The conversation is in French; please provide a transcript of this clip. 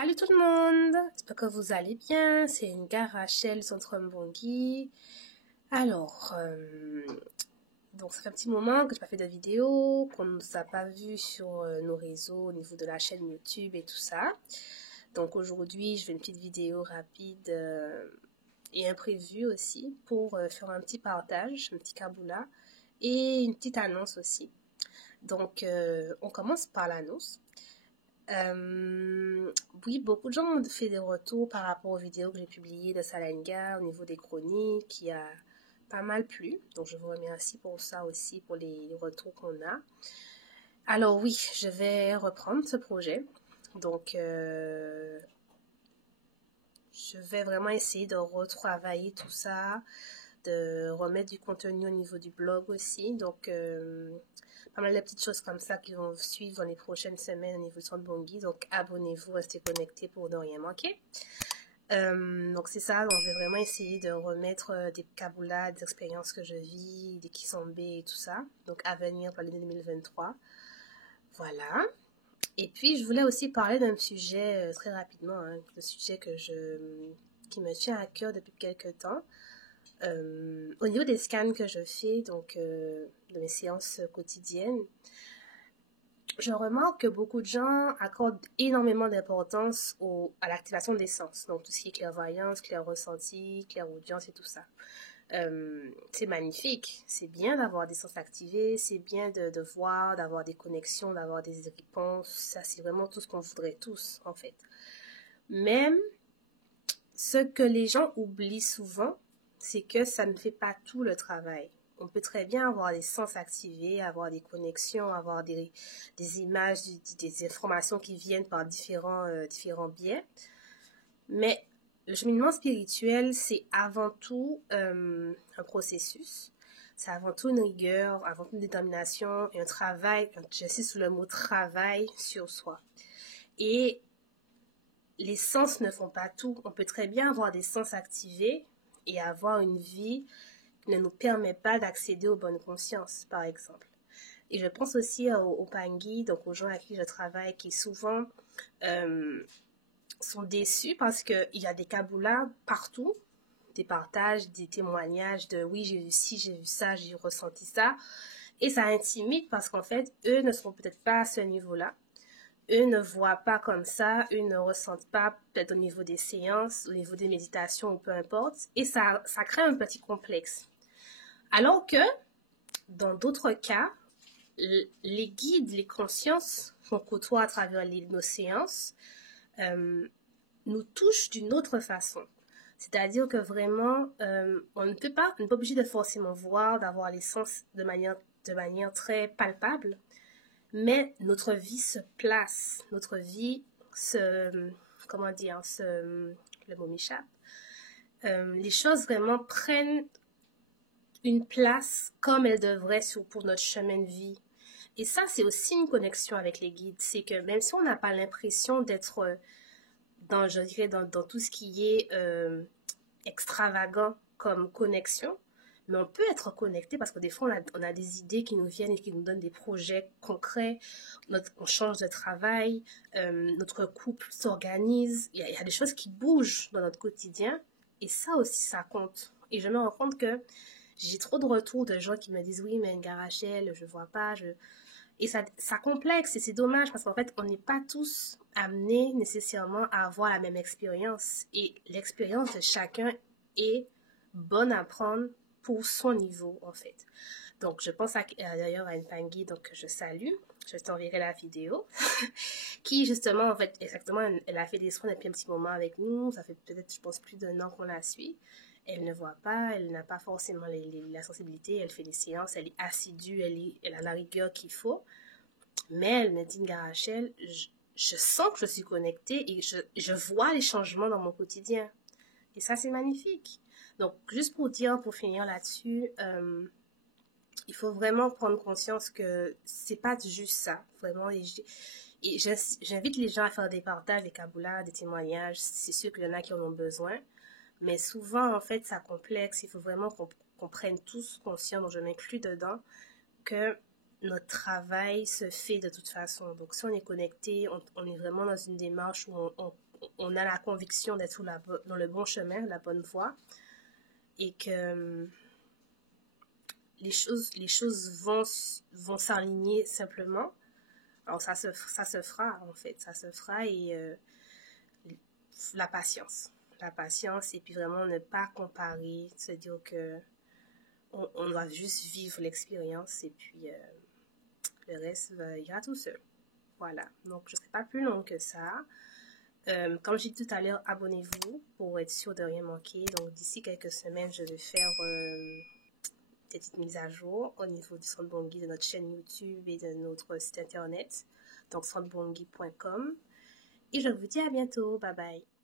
Salut tout le monde, j'espère que vous allez bien, c'est Nga Rachel Centre Mbongi. Alors, donc ça fait un petit moment que j'ai pas fait de vidéo, qu'on ne nous a pas vu sur nos réseaux au niveau de la chaîne YouTube et tout ça. Donc aujourd'hui, je fais une petite vidéo rapide et imprévue aussi pour faire un petit partage, un petit kaboula et une petite annonce aussi. Donc on commence par l'annonce. Oui, beaucoup de gens m'ont fait des retours par rapport aux vidéos que j'ai publiées de Salanga au niveau des chroniques, qui a pas mal plu. Donc, je vous remercie pour ça aussi, pour les retours qu'on a. Alors oui, je vais reprendre ce projet. Donc, je vais vraiment essayer de retravailler tout ça, de remettre du contenu au niveau du blog aussi. Donc, pas mal de petites choses comme ça qui vont suivre dans les prochaines semaines au niveau de Centre Mbongi. Donc, abonnez-vous, restez connectés pour ne rien manquer. Donc, c'est ça. Donc, je vais vraiment essayer de remettre des kaboulas, des expériences que je vis, des Kisombe et tout ça. Donc, à venir pour l'année 2023. Voilà. Et puis, je voulais aussi parler d'un sujet très rapidement, hein, le sujet qui me tient à cœur depuis quelques temps. Au niveau des scans que je fais, donc de mes séances quotidiennes, je remarque que beaucoup de gens accordent énormément d'importance à l'activation des sens, donc tout ce qui est clairvoyance, clair-ressenti, clairaudience et tout ça. C'est magnifique, c'est bien d'avoir des sens activés, c'est bien de voir, d'avoir des connexions, d'avoir des réponses, ça c'est vraiment tout ce qu'on voudrait tous en fait. Même ce que les gens oublient souvent, c'est que ça ne fait pas tout le travail. On peut très bien avoir des sens activés, avoir des connexions, avoir des images, des informations qui viennent par différents biais. Mais le cheminement spirituel, c'est avant tout un processus. C'est avant tout une rigueur, avant tout une détermination et un travail, j'insiste sur le mot travail sur soi. Et les sens ne font pas tout. On peut très bien avoir des sens activés et avoir une vie qui ne nous permet pas d'accéder aux bonnes consciences, par exemple. Et je pense aussi aux Pangui, donc aux gens à qui je travaille, qui souvent sont déçus parce qu'il y a des kaboulas partout, des partages, des témoignages de oui, j'ai vu ci, j'ai vu ça, j'ai ressenti ça. Et ça intimide parce qu'en fait, eux ne seront peut-être pas à ce niveau-là. Eux ne voient pas comme ça, eux ne ressentent pas peut-être au niveau des séances, au niveau des méditations ou peu importe. Et ça crée un petit complexe. Alors que, dans d'autres cas, les guides, les consciences qu'on côtoie à travers nos séances nous touchent d'une autre façon. C'est-à-dire que vraiment, on n'est pas obligé de forcément voir, d'avoir les sens de manière très palpable, mais notre vie se place, notre vie le mot m'échappe, les choses vraiment prennent une place comme elles devraient pour notre chemin de vie. Et ça, c'est aussi une connexion avec les guides. C'est que même si on n'a pas l'impression d'être dans tout ce qui est extravagant comme connexion, mais on peut être connecté parce que des fois, on a des idées qui nous viennent et qui nous donnent des projets concrets. On change de travail, notre couple s'organise. Il y a des choses qui bougent dans notre quotidien et ça aussi, ça compte. Et je me rends compte que j'ai trop de retours de gens qui me disent « Oui, mais Nga Rachel, je vois pas, Et ça complexe et c'est dommage parce qu'en fait, on n'est pas tous amenés nécessairement à avoir la même expérience. Et l'expérience de chacun est bonne à prendre pour son niveau, en fait. Donc, je pense d'ailleurs à une Pangui, donc je salue. Je t'enverrai la vidéo. Qui, justement, en fait, exactement, elle a fait des soins depuis un petit moment avec nous. Ça fait peut-être, je pense, plus d'un an qu'on la suit. Elle ne voit pas, elle n'a pas forcément la sensibilité, elle fait des séances, elle est assidue, elle a la rigueur qu'il faut. Mais elle me dit, Nga Rachel, je sens que je suis connectée et je vois les changements dans mon quotidien. Et ça, c'est magnifique. Donc, juste pour finir là-dessus, il faut vraiment prendre conscience que c'est pas juste ça. Vraiment, et j'invite les gens à faire des partages, des kaboulas, des témoignages. C'est sûr qu'il y en a qui en ont besoin. Mais souvent, en fait, ça complexe. Il faut vraiment qu'on prenne tous conscience, donc je m'inclus dedans, que notre travail se fait de toute façon. Donc, si on est connecté, on est vraiment dans une démarche où on a la conviction d'être dans le bon chemin, la bonne voie, et que les choses vont s'aligner simplement. Alors ça se fera en fait, ça se fera, et la patience, et puis vraiment ne pas comparer, se dire que on doit juste vivre l'expérience, et puis le reste ira tout seul. Voilà, donc je ne serai pas plus longue que ça. Comme j'ai dit tout à l'heure, abonnez-vous pour être sûr de rien manquer. Donc d'ici quelques semaines, je vais faire des petites mises à jour au niveau du Centre Bongui, de notre chaîne YouTube et de notre site internet, donc centrebongui.com. Et je vous dis à bientôt. Bye bye.